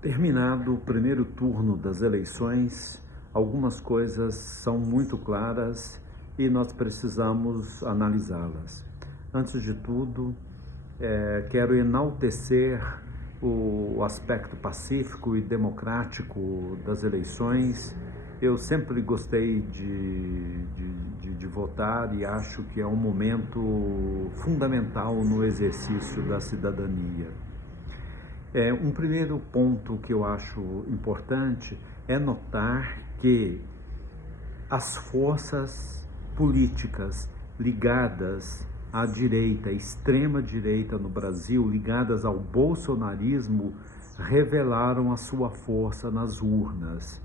Terminado o primeiro turno das eleições, algumas coisas são muito claras e nós precisamos analisá-las. Antes de tudo, quero enaltecer o aspecto pacífico e democrático das eleições. Eu sempre gostei de votar e acho que é um momento fundamental no exercício da cidadania. Um primeiro ponto que eu acho importante é notar que as forças políticas ligadas à direita, extrema direita no Brasil, ligadas ao bolsonarismo, revelaram a sua força nas urnas.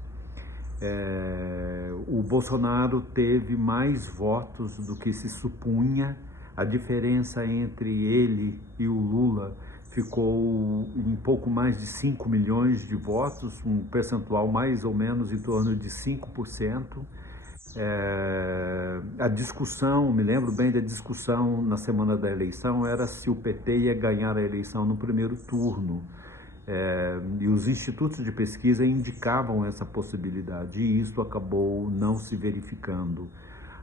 O Bolsonaro teve mais votos do que se supunha. A diferença entre ele e o Lula ficou em pouco mais de 5 milhões de votos, um percentual mais ou menos em torno de 5%. A discussão, me lembro bem da discussão na semana da eleição, era se o PT ia ganhar a eleição no primeiro turno. E os institutos de pesquisa indicavam essa possibilidade, e isso acabou não se verificando.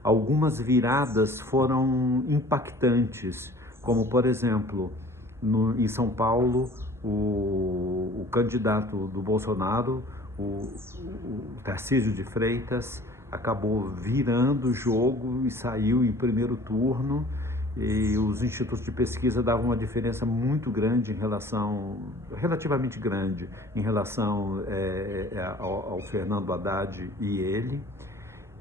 Algumas viradas foram impactantes, como, por exemplo, em São Paulo, o candidato do Bolsonaro, o Tarcísio de Freitas, acabou virando o jogo e saiu em primeiro turno, e os institutos de pesquisa davam uma diferença muito grande relativamente grande, em relação ao Fernando Haddad e ele.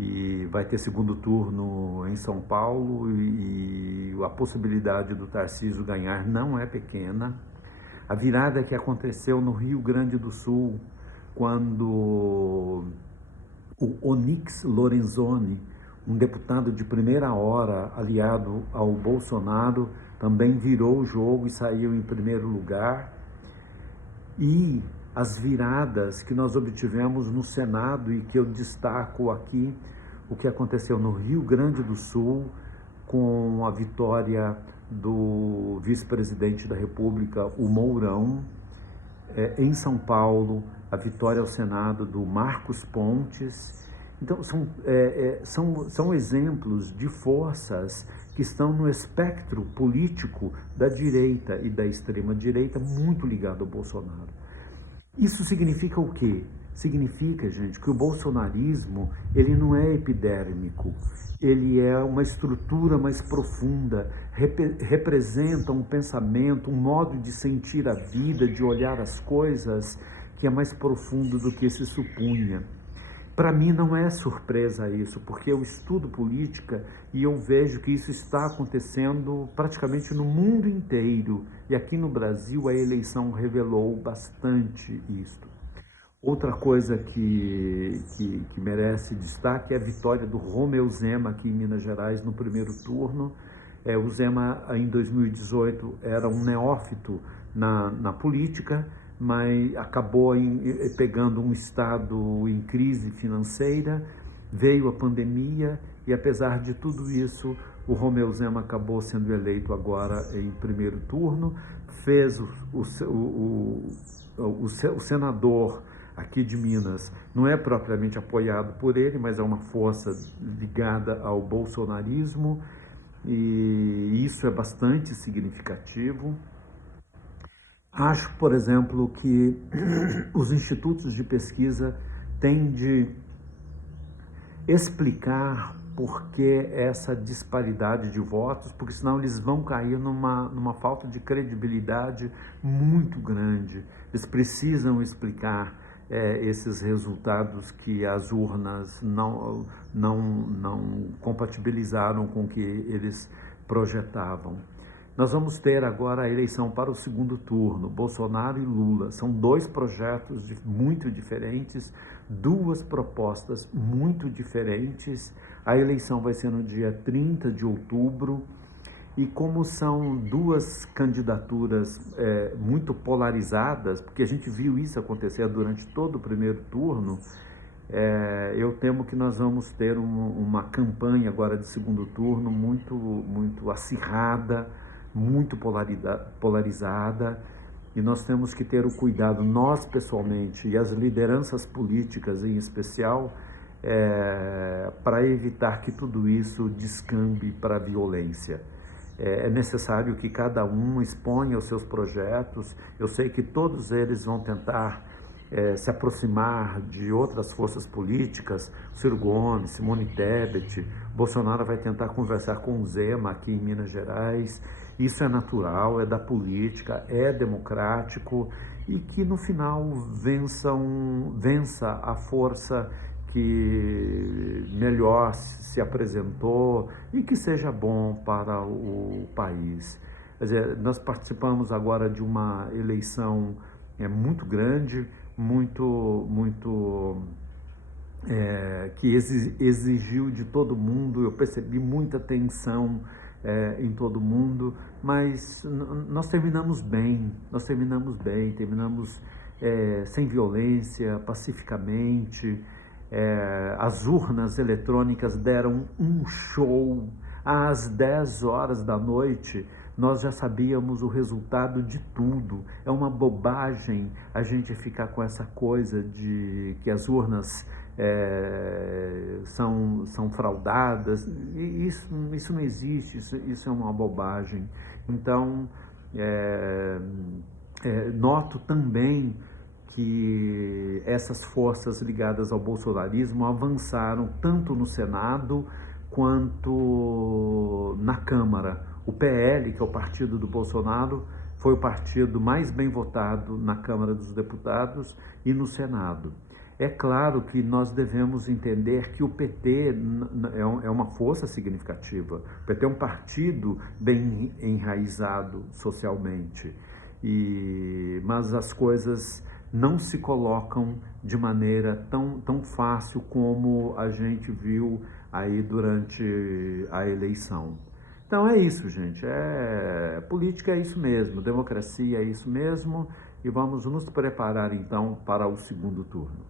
E vai ter segundo turno em São Paulo e a possibilidade do Tarcísio ganhar não é pequena. A virada que aconteceu no Rio Grande do Sul, quando o Onyx Lorenzoni, um deputado de primeira hora aliado ao Bolsonaro, também virou o jogo e saiu em primeiro lugar. E as viradas que nós obtivemos no Senado e que eu destaco aqui, o que aconteceu no Rio Grande do Sul, com a vitória do vice-presidente da República, o Mourão. Em São Paulo, a vitória ao Senado do Marcos Pontes. Então, são exemplos de forças que estão no espectro político da direita e da extrema-direita, muito ligado ao Bolsonaro. Isso significa o quê? Significa, gente, que o bolsonarismo ele não é epidérmico, ele é uma estrutura mais profunda, representa um pensamento, um modo de sentir a vida, de olhar as coisas, que é mais profundo do que se supunha. Para mim não é surpresa isso, porque eu estudo política e eu vejo que isso está acontecendo praticamente no mundo inteiro. E aqui no Brasil a eleição revelou bastante isso. Outra coisa que merece destaque é a vitória do Romeu Zema aqui em Minas Gerais no primeiro turno. O Zema em 2018 era um neófito na política, mas acabou pegando um estado em crise financeira, veio a pandemia e, apesar de tudo isso, o Romeu Zema acabou sendo eleito agora em primeiro turno, fez o senador aqui de Minas, não é propriamente apoiado por ele, mas é uma força ligada ao bolsonarismo, e isso é bastante significativo. Acho, por exemplo, que os institutos de pesquisa têm de explicar por que essa disparidade de votos, porque senão eles vão cair numa falta de credibilidade muito grande. Eles precisam explicar esses resultados que as urnas não compatibilizaram com o que eles projetavam. Nós vamos ter agora a eleição para o segundo turno, Bolsonaro e Lula. São dois projetos muito diferentes, duas propostas muito diferentes. A eleição vai ser no dia 30 de outubro. E como são duas candidaturas muito polarizadas, porque a gente viu isso acontecer durante todo o primeiro turno, eu temo que nós vamos ter uma campanha agora de segundo turno muito acirrada, muito polarizada, e nós temos que ter o cuidado, nós pessoalmente e as lideranças políticas em especial, para evitar que tudo isso descambe para a violência. É necessário que cada um exponha os seus projetos. Eu sei que todos eles vão tentar se aproximar de outras forças políticas, Ciro Gomes, Simone Tebet, Bolsonaro vai tentar conversar com o Zema aqui em Minas Gerais. Isso é natural, é da política, é democrático, e que no final vença a força que melhor se apresentou e que seja bom para o país. Quer dizer, nós participamos agora de uma eleição muito grande, que exigiu de todo mundo. Eu percebi muita tensão em todo mundo, mas nós terminamos bem, terminamos sem violência, pacificamente. As urnas eletrônicas deram um show. Às 10 horas da noite, nós já sabíamos o resultado de tudo. É uma bobagem a gente ficar com essa coisa de que as urnas são fraudadas. E isso não existe, isso é uma bobagem. Então, noto também que essas forças ligadas ao bolsonarismo avançaram tanto no Senado quanto na Câmara. O PL, que é o partido do Bolsonaro, foi o partido mais bem votado na Câmara dos Deputados e no Senado. É claro que nós devemos entender que o PT é uma força significativa. O PT é um partido bem enraizado socialmente, mas as coisas não se colocam de maneira tão fácil como a gente viu aí durante a eleição. Então é isso, gente. Política é isso mesmo, democracia é isso mesmo, e vamos nos preparar então para o segundo turno.